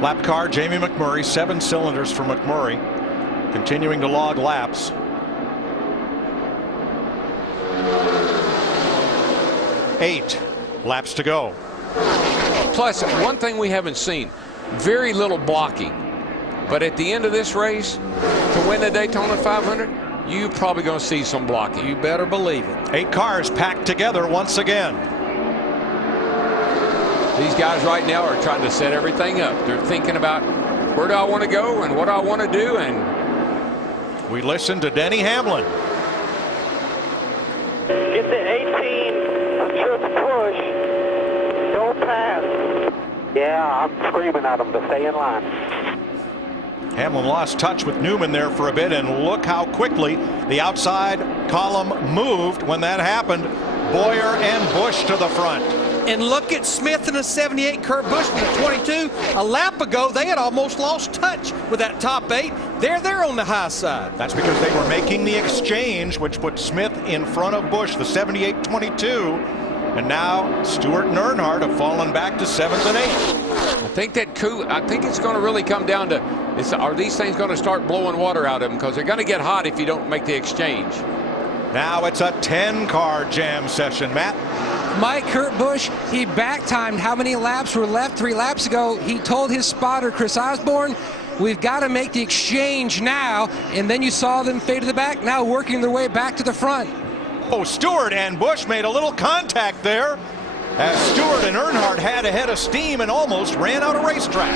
Lap car, Jamie McMurray, 7 cylinders for McMurray, continuing to log laps. Eight laps to go. Plus, one thing we haven't seen, very little blocking. But at the end of this race, to win the Daytona 500, you're probably going to see some blocking. You better believe it. 8 cars packed together once again. These guys right now are trying to set everything up. They're thinking about where do I want to go and what do I want to do. And we listen to Denny Hamlin. Get the 18 just push. Don't pass. Yeah, I'm screaming at them to stay in line. Hamlin lost touch with Newman there for a bit, and look how quickly the outside column moved when that happened. Bowyer and Busch to the front. And look at Smith in the 78, Kurt Busch in the 22. A lap ago, they had almost lost touch with that top 8. They're on the high side. That's because they were making the exchange, which put Smith in front of Busch, the 78-22. And now Stewart and Earnhardt have fallen back to 7th and 8th. I think it's going to really come down to, are these things going to start blowing water out of them? Because they're going to get hot if you don't make the exchange. Now it's a 10-car jam session, Matt. Mike, Kurt Busch, he back-timed how many laps were left 3 laps ago. He told his spotter, Chris Osborne, we've got to make the exchange now. And then you saw them fade to the back, now working their way back to the front. Oh, Stewart and Busch made a little contact there as Stewart and Earnhardt had a head of steam and almost ran out of racetrack.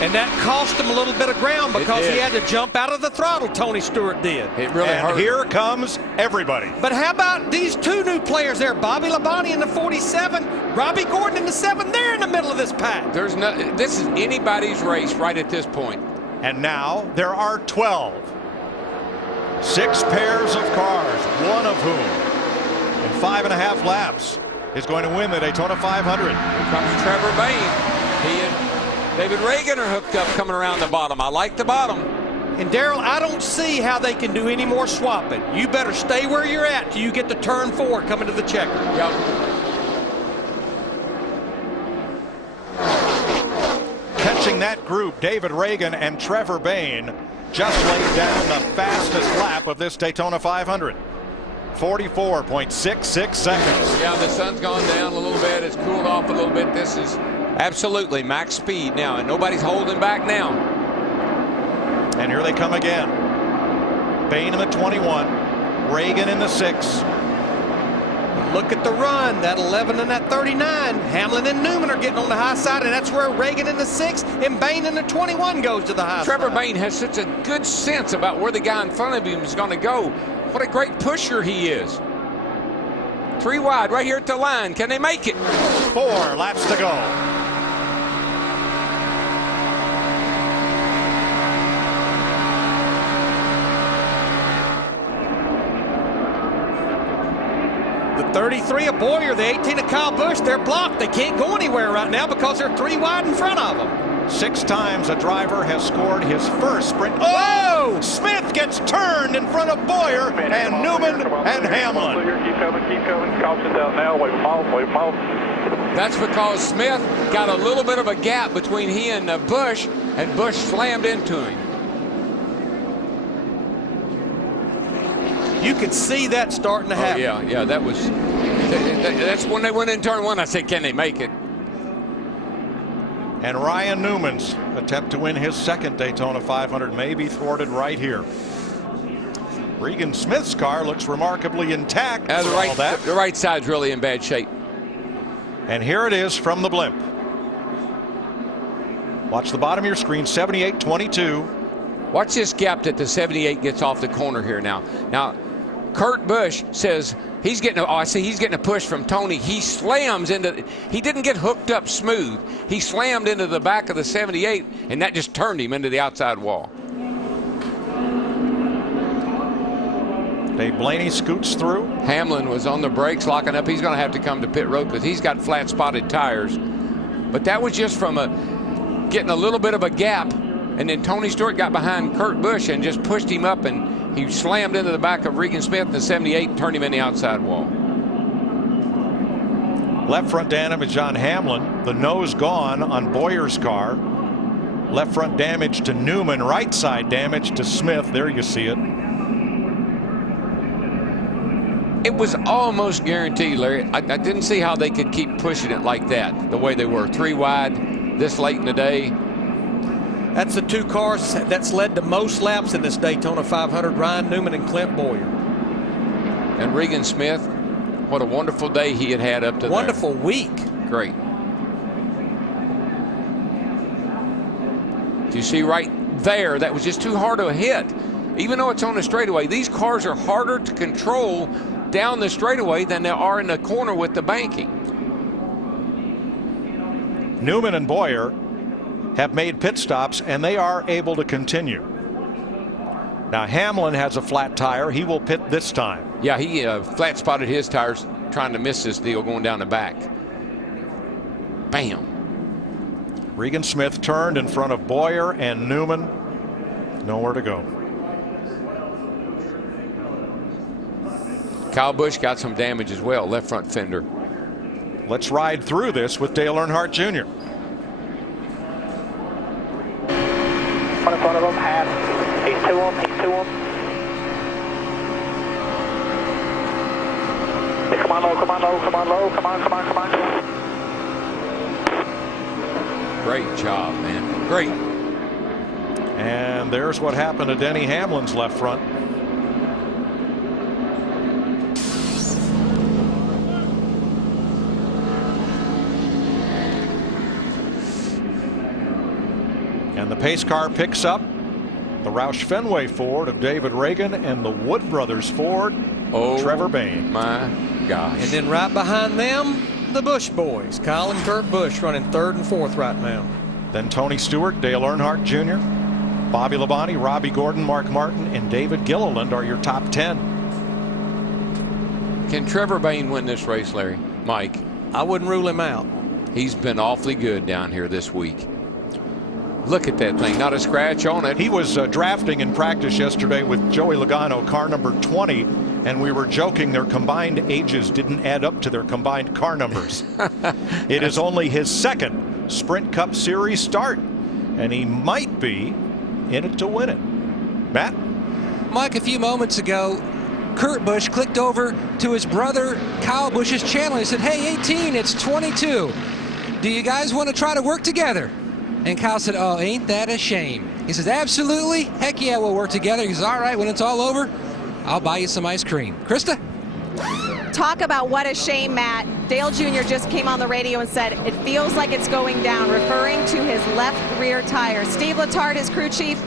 And that cost him a little bit of ground because he had to jump out of the throttle, Tony Stewart did. It really hurt. And here comes everybody. But how about these 2 new players there? Bobby Labonte in the 47, Robbie Gordon in the 7. They're in the middle of this pack. This is anybody's race right at this point. And now there are 12. 6 pairs of cars, one of whom in 5.5 laps is going to win the Daytona 500. Here comes Trevor Bayne. He and David Reagan are hooked up coming around the bottom. I like the bottom. And Darrell, I don't see how they can do any more swapping. You better stay where you're at till you get to turn 4 coming to the checker. Yep. Catching that group, David Reagan and Trevor Bayne just laid down the fastest lap of this Daytona 500. 44.66 seconds. Yeah, the sun's gone down a little bit. It's cooled off a little bit. This is absolutely max speed now, and nobody's holding back now. And here they come again. Bayne in the 21, Reagan in the 6. Look at the run, that 11 and that 39. Hamlin and Newman are getting on the high side, and that's where Reagan in the 6 and Bayne in the 21 goes to the high Trevor side. Bayne has such a good sense about where the guy in front of him is going to go. What a great pusher he is. 3 wide right here at the line. Can they make it? 4 laps to go. The 33 of Bowyer, the 18 of Kyle Busch, they're blocked. They can't go anywhere right now because they're 3 wide in front of them. 6 times a driver has scored his first sprint. Oh! Smith gets turned in front of Bowyer and Newman and Hamlin. Keep coming. Caution's out now. Wave them off. That's because Smith got a little bit of a gap between he and Busch slammed into him. You could see that starting to happen. Yeah, that's when they went in turn 1. I said, can they make it? And Ryan Newman's attempt to win his 2nd Daytona 500 may be thwarted right here. Regan Smith's car looks remarkably intact. The right side's really in bad shape. And here it is from the blimp. Watch the bottom of your screen, 78-22. Watch this gap that the 78 gets off the corner here now. Now, Kurt Busch says he's getting a push from Tony. He slams into, he didn't get hooked up smooth. He slammed into the back of the 78, and that just turned him into the outside wall. Dave Blaney scoots through. Hamlin was on the brakes locking up. He's going to have to come to pit road because he's got flat spotted tires. But that was just from getting a little bit of a gap. And then Tony Stewart got behind Kurt Busch and just pushed him up, and he slammed into the back of Regan Smith in the 78 and turned him in the outside wall. Left front damage on Hamlin. The nose gone on Boyer's car. Left front damage to Newman. Right side damage to Smith. There you see it. It was almost guaranteed, Larry. I didn't see how they could keep pushing it like that, the way they were. 3 wide this late in the day. That's the 2 cars that's led to most laps in this Daytona 500, Ryan Newman and Clint Boyer. And Regan Smith, what a wonderful day he had had up to wonderful there. Week. Great. You see right there, that was just too hard to hit. Even though it's on the straightaway, these cars are harder to control down the straightaway than they are in the corner with the banking. Newman and Boyer have made pit stops, and they are able to continue. Now Hamlin has a flat tire. He will pit this time. Yeah, he flat spotted his tires trying to miss this deal going down the back. Bam. Regan Smith turned in front of Boyer and Newman. Nowhere to go. Kyle Busch got some damage as well, left front fender. Let's ride through this with Dale Earnhardt Jr. One in front of him, half. He's to him, he's to him. Hey, come on low, come on low, come on low, come on, come on, come on, come on. Great job, man. Great. And there's what happened to Denny Hamlin's left front. And the pace car picks up the Roush Fenway Ford of David Reagan and the Wood Brothers Ford of Trevor Bayne. My gosh. And then right behind them, the Busch boys, Kyle and Kurt Busch, running 3rd and 4th right now. Then Tony Stewart, Dale Earnhardt Jr., Bobby Labonte, Robbie Gordon, Mark Martin, and David Gilliland are your top 10. Can Trevor Bayne win this race, Larry? Mike? I wouldn't rule him out. He's been awfully good down here this week. Look at that thing, not a scratch on it. He was drafting in practice yesterday with Joey Logano, car number 20, and we were joking their combined ages didn't add up to their combined car numbers. It is only his 2nd Sprint Cup Series start, and he might be in it to win it. Matt? Mike, a few moments ago, Kurt Busch clicked over to his brother Kyle Busch's channel. He said, hey, 18, it's 22. Do you guys want to try to work together? And Kyle said, oh, ain't that a shame? He says, absolutely. Heck yeah, we'll work together. He says, all right, when it's all over, I'll buy you some ice cream. Krista? Talk about what a shame, Matt. Dale Jr. just came on the radio and said, it feels like it's going down, referring to his left rear tire. Steve Letarte, his crew chief,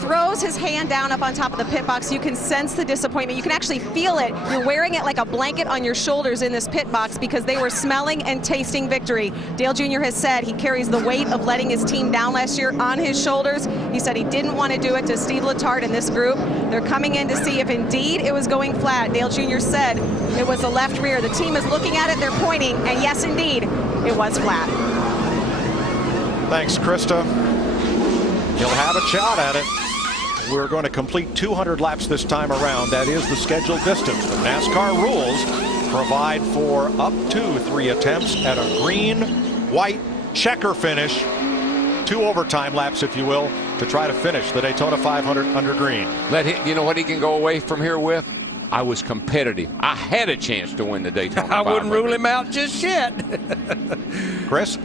throws his hand down up on top of the pit box. You can sense the disappointment. You can actually feel it. You're wearing it like a blanket on your shoulders in this pit box because they were smelling and tasting victory. Dale Jr. has said he carries the weight of letting his team down last year on his shoulders. He said he didn't want to do it to Steve Letarte and this group. They're coming in to see if indeed it was going flat. Dale Jr. said it was the left rear. The team is looking at it, they're pointing, and yes, indeed, it was flat. Thanks, Krista. He'll have a shot at it. We're going to complete 200 laps this time around. That is the scheduled distance. But NASCAR rules provide for up to 3 attempts at a green-white checker finish. 2 overtime laps, if you will, to try to finish the Daytona 500 under green. You know what he can go away from here with? I was competitive. I had a chance to win the Daytona 500. I wouldn't rule him out just yet. Chris?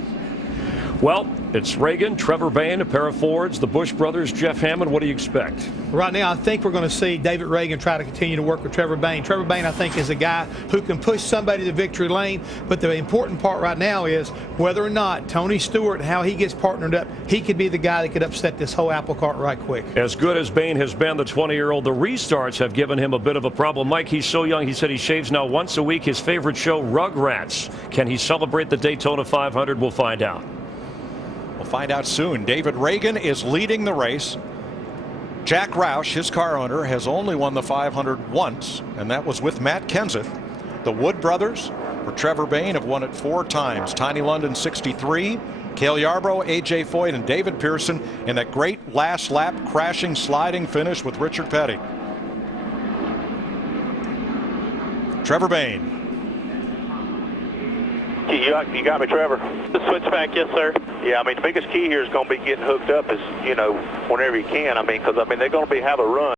Well, it's Reagan, Trevor Bayne, a pair of Fords, the Busch brothers, Jeff Hammond. What do you expect? Right now, I think we're going to see David Reagan try to continue to work with Trevor Bayne. Trevor Bayne, I think, is a guy who can push somebody to victory lane. But the important part right now is whether or not Tony Stewart, how he gets partnered up, he could be the guy that could upset this whole apple cart right quick. As good as Bayne has been, the 20-year-old, the restarts have given him a bit of a problem. Mike, he's so young, he said he shaves now once a week. His favorite show, Rugrats. Can he celebrate the Daytona 500? We'll find out. We'll find out soon. David Reagan is leading the race. Jack Roush, his car owner, has only won the 500 once, and that was with Matt Kenseth. The Wood brothers, for Trevor Bayne, have won it 4 times. Tiny London 63, Cale Yarborough, A.J. Foyt, and David Pearson in that great last lap crashing, sliding finish with Richard Petty. Trevor Bayne. You got me, Trevor? The switchback, yes, sir. Yeah, I mean, the biggest key here is going to be getting hooked up, is, you know, whenever you can. I mean, because, I mean, they're going to have a run.